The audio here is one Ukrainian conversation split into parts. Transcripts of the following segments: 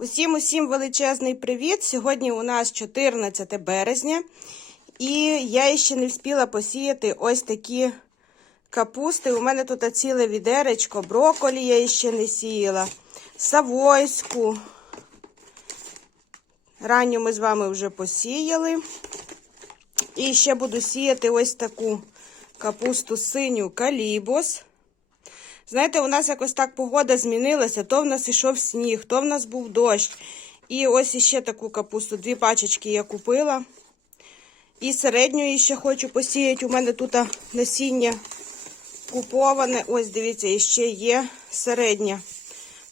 Усім усім величезний привіт. Сьогодні у нас 14 березня, і я ще не встигла посіяти ось такі капусти. У мене тут ціле відеречко, броколі я ще не сіяла, савойську. Ранню ми з вами вже посіяли. І ще буду сіяти ось таку капусту синю калібос. Знаєте, у нас якось так погода змінилася. То в нас ішов сніг, то в нас був дощ. І ось іще таку капусту. Дві пачечки я купила. І середньої ще хочу посіяти. У мене тут насіння куповане. Ось, дивіться, іще є середня.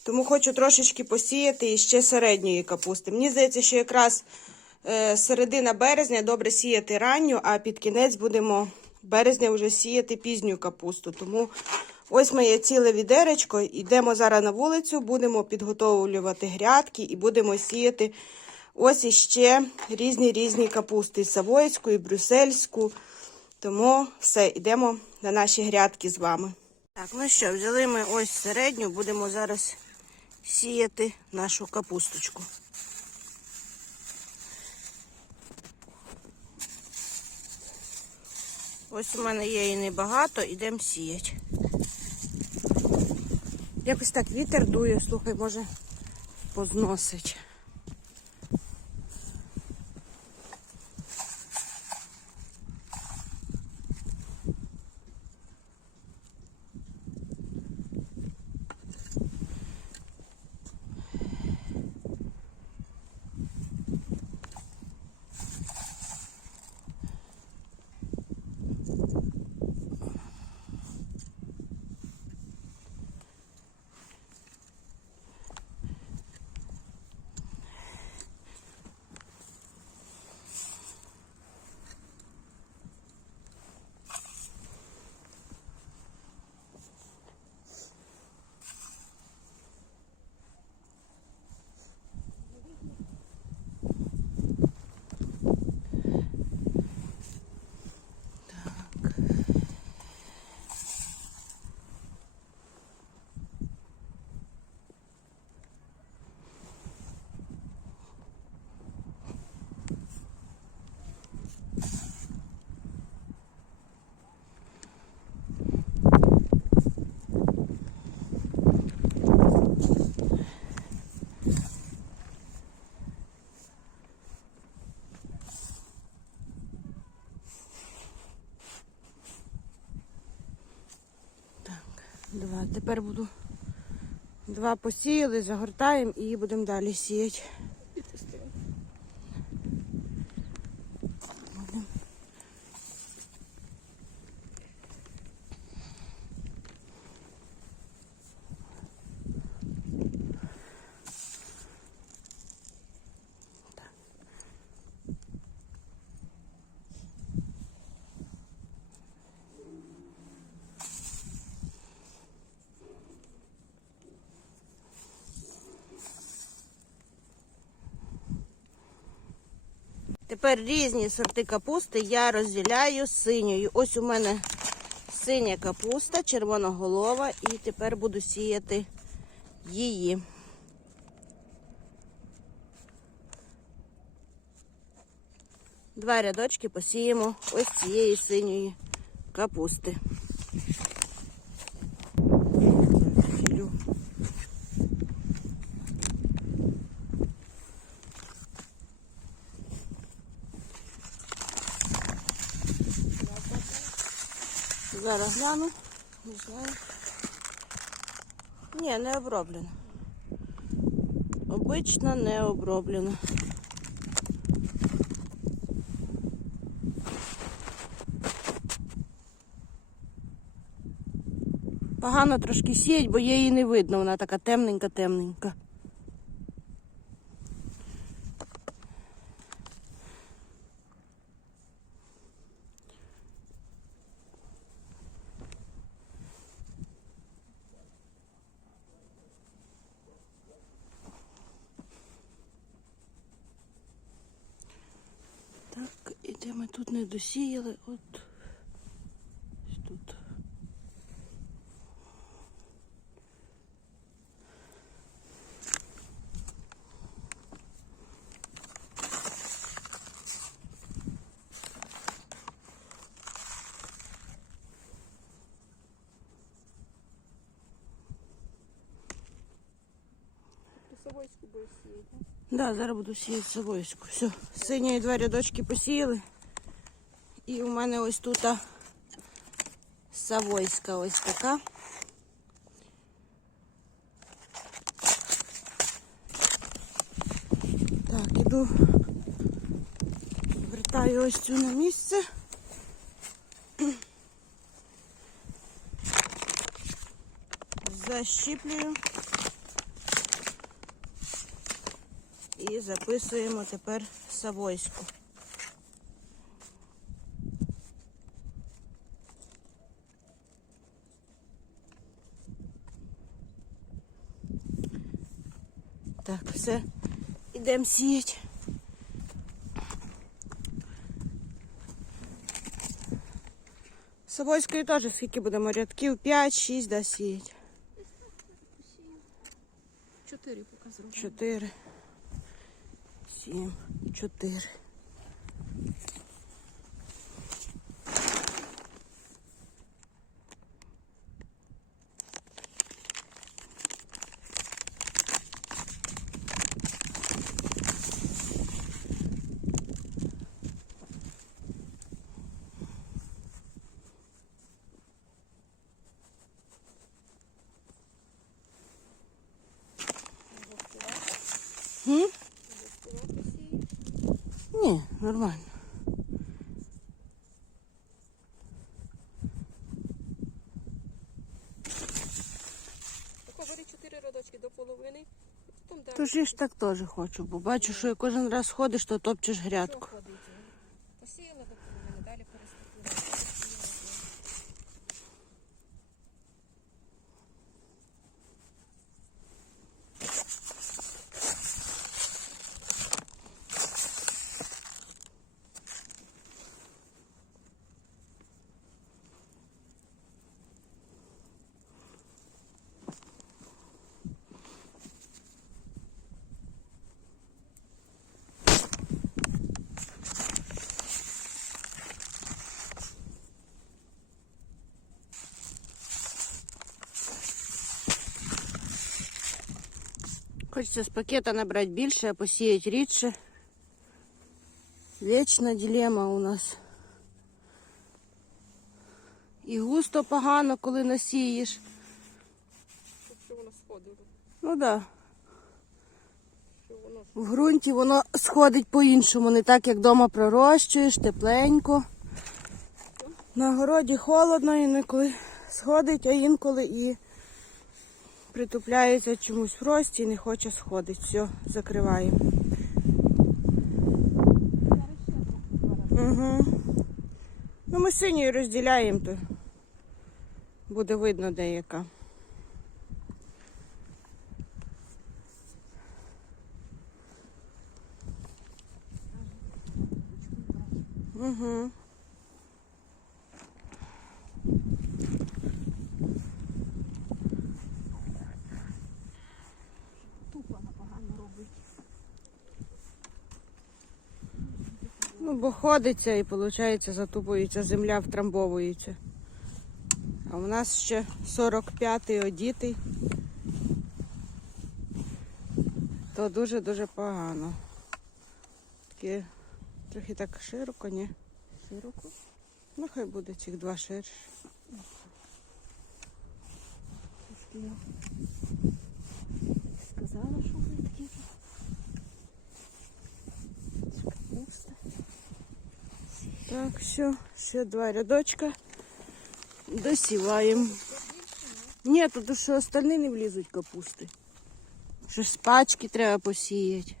Тому хочу трошечки посіяти іще середньої капусти. Мені здається, що якраз е, середина березня добре сіяти ранню, а під кінець будемо березня вже сіяти пізню капусту. Тому ось моє ціле відеречко. Йдемо зараз на вулицю, будемо підготовлювати грядки і будемо сіяти ось іще різні різні капусти. Савойську, і брюссельську. Тому все, йдемо на наші грядки з вами. Так, ну що, взяли ми ось середню, будемо зараз сіяти нашу капусточку. Ось у мене є і небагато, ідемо сіяти. Якось так вітер дує, слухай, може позносить. Два. Тепер буду два посіяли, загортаємо і будемо далі сіяти. Тепер різні сорти капусти я розділяю синьою. Ось у мене синя капуста, червоноголова, і тепер буду сіяти її. Два рядочки посіємо ось цієї синьої капусти. Зараз гляну. Не знаю. Ні, не оброблено. Обично не оброблено. Погано трошки сіять, бо її не видно, вона така темненька-темненька. не досіяли, от тут. Савойську будеш сіяти? Так, да, зараз буду сіяти Савойську. Все, синьої два рядочки посіяли. І у мене ось тут савойська ось така. Так, іду. Вертаю ось цю на місце. Защіплюю. І записуємо тепер Савойську. Так, все, ідемо сіяти. Савойської теж скільки будемо рядків? 5-6 да сіять. Чотири поки зробимо. 4, 7, 4. М? Ні, нормально. Тако бери чотири родочки до половини. Тож я ж так теж хочу, бо бачу, що кожен раз ходиш, то топчеш грядку. Хочеться з пакета набрати більше, а посіяти рідше. Вічна дилема у нас. І густо погано, коли насієш. Що воно сходило. Ну так. Да. Воно В ґрунті воно сходить по-іншому, не так, як вдома пророщуєш, тепленько. На городі холодно, інколи сходить, а інколи і притупляється чомусь в рості і не хоче сходити. Все, закриваємо. Угу. Ну, ми синьою розділяємо, то буде видно деяка. Угу. Бо ходиться і виходить, затупується, земля втрамбовується. А у нас ще 45-й одітий. То дуже-дуже погано. Таке трохи так широко, ні? Широко. Ну, хай буде цих два ширше. Трошки я сказала, що ви такі вже. Це Капуста. Так, все, ще два рядочка. Досіваємо. Ні, тут що остальні не влізуть капусти. Що з пачки треба посіяти.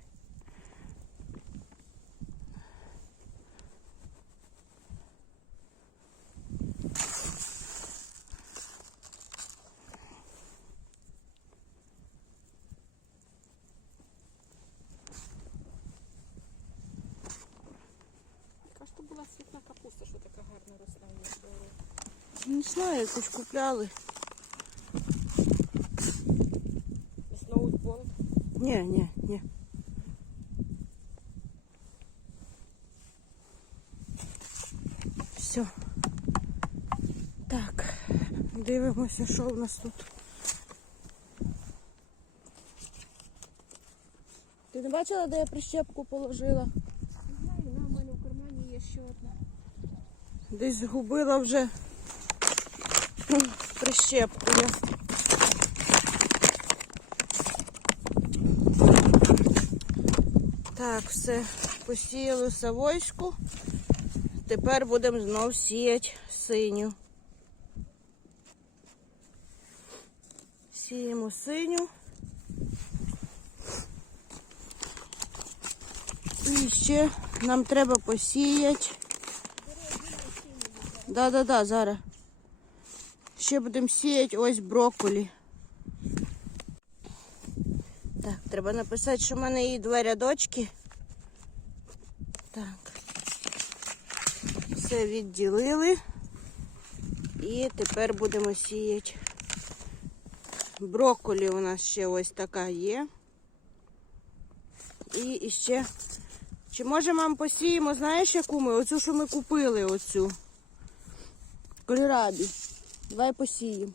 капуста, що така гарна росла у нас дорога. Не знаю, якусь купляли. Сноутбол. Ні, ні, ні. Все. Так, дивимося, що в нас тут. Ти не бачила, де я прищепку положила? Десь згубила вже прищепку. я. Так, все, посіяли савойську. Тепер будемо знов сіяти синю. Сіємо синю. І ще нам треба посіяти. Да, да, да, зараз. Ще будемо сіяти ось брокколі. Так, треба написати, що в мене є два рядочки. Так. Все відділили. І тепер будемо сіяти. Брокколі у нас ще ось така є. І ще. Чи може мам посіємо, знаєш, яку ми? Оцю, що ми купили, оцю. Кольорабі. Давай посіємо.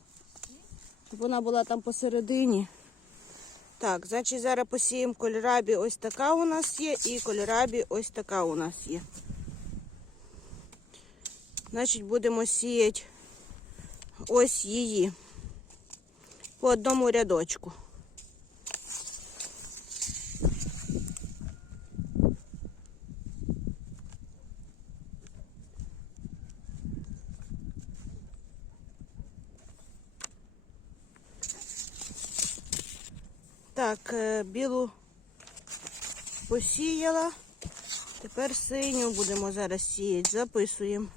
Щоб вона була там посередині. Так, значить зараз посіємо кольорабі ось така у нас є, і кольорабі ось така у нас є. Значить, будемо сіяти ось її. По одному рядочку. Е, білу посіяла. Тепер синю будемо зараз сіяти. Записуємо.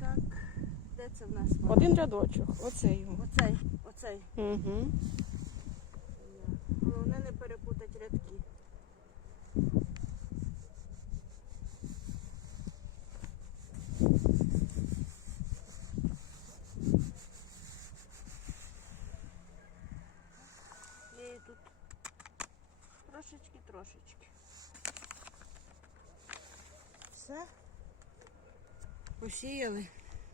Так, де це в нас? Один рядочок. Оцей. Оцей, оцей. Угу. Головне не перепутати рядки. Я її тут трошечки-трошечки. Все. Посіяли.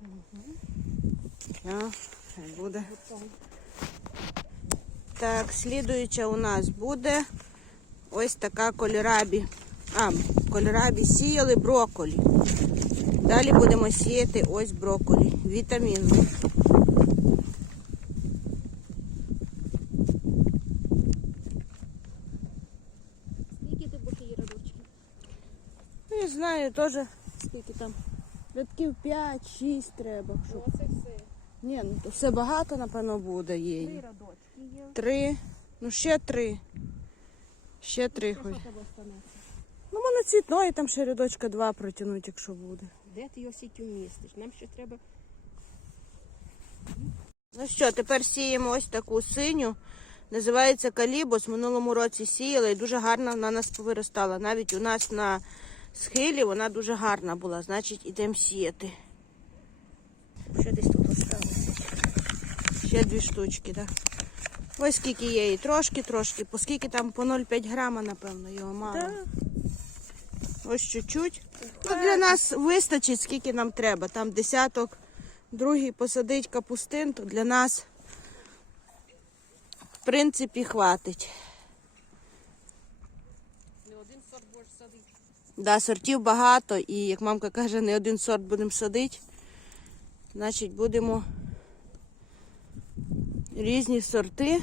Угу. хай буде. Так, слідуюча у нас буде ось така кольорабі. А, кольорабі сіяли брокколі. Далі будемо сіяти ось брокколі. Вітамінний. Скільки ти будеш її рядочків? Ну, Не знаю, теж скільки там. Рядків 5-6 треба. Щоб... Оце все. Ні, ну то все багато, напевно, буде Три її. рядочки є. Три. Ну ще три. Ще три Що хоч. в тебе останеться? Ну, воно цвітної, там ще рядочка два протягнути, якщо буде. Де ти його сіть вмістиш? Нам ще треба Ну що, тепер сіємо ось таку синю. Називається калібос. В минулому році сіяли і дуже гарно вона нас повиростала. Навіть у нас на схилі вона дуже гарна була. Значить, ідемо сіяти. ще десь тут осталося. Ще дві штучки, так. Ось скільки є і трошки-трошки. По скільки там по 0,5 грама, напевно, його мало. Так. Ось чуть-чуть. Ну, для нас вистачить, скільки нам треба. Там десяток, другий посадить капустин, то для нас, в принципі, хватить. Не один сорт будеш садити. Да, сортів багато, і як мамка каже, не один сорт будемо садити. Значить, будемо різні сорти.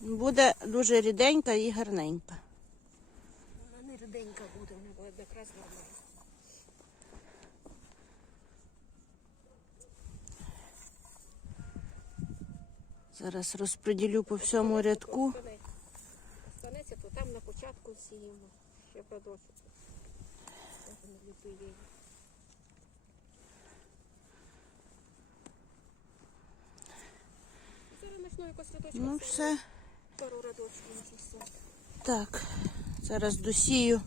Буде дуже ріденька і гарненька. Вона не ріденька буде, вона буде якраз гарна. Зараз розподілю по всьому рядку. Станеться, то там на початку сіємо. Ще продовжити. Ну все. Пару. Так, зараз досію.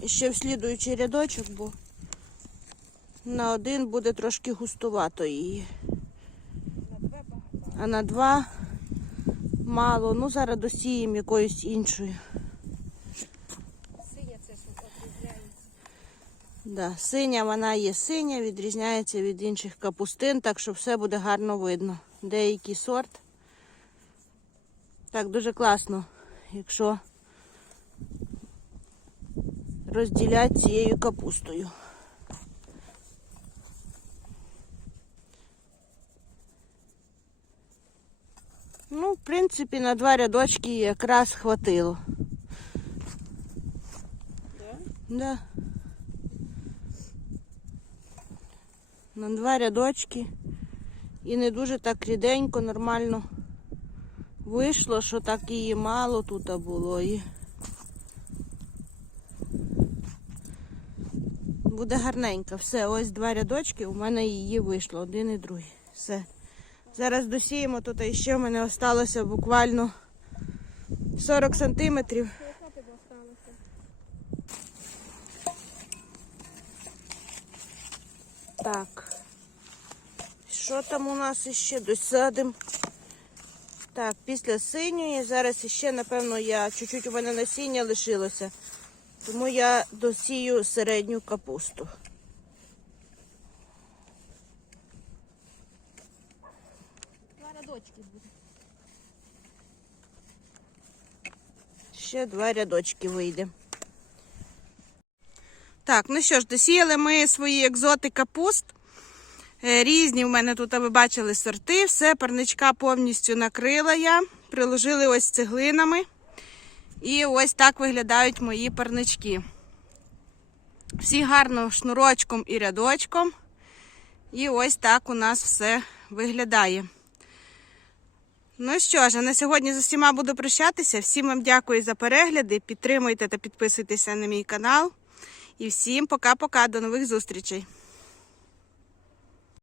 І ще в слідуючий рядочок, бо На один буде трошки густувато її. А на два мало. Ну, зараз досіємо якоюсь іншою. Синя це що відрізняється. Да, синя вона є синя, відрізняється від інших капустин, так що все буде гарно видно. Деякий сорт. Так, дуже класно, якщо розділяти цією капустою. Ну, в принципі, на два рядочки якраз хватило. Да? Да. На два рядочки. І не дуже так ріденько, нормально вийшло, що так її мало тут було. І... Буде гарненько. Все, ось два рядочки, у мене її вийшло, один і другий. Все. Зараз досіємо, тут ще в мене осталося буквально 40 сантиметрів. Так. Що там у нас іще досадим? Так, після синьої. Зараз іще, напевно, я чуть-чуть у мене насіння лишилося. Тому я досію середню капусту. Два рядочки буде. Ще два рядочки вийде. Так, ну що ж, досіяли ми свої екзоти капуст. Е, Різні в мене тут, ви бачили, сорти. Все, парничка повністю накрила я. Приложили ось цеглинами. І ось так виглядають мої парнички. Всі гарно шнурочком і рядочком. І ось так у нас все виглядає. Ну що ж, а на сьогодні з усіма буду прощатися. Всім вам дякую за перегляди. Підтримуйте та підписуйтеся на мій канал. І всім пока-пока, до нових зустрічей.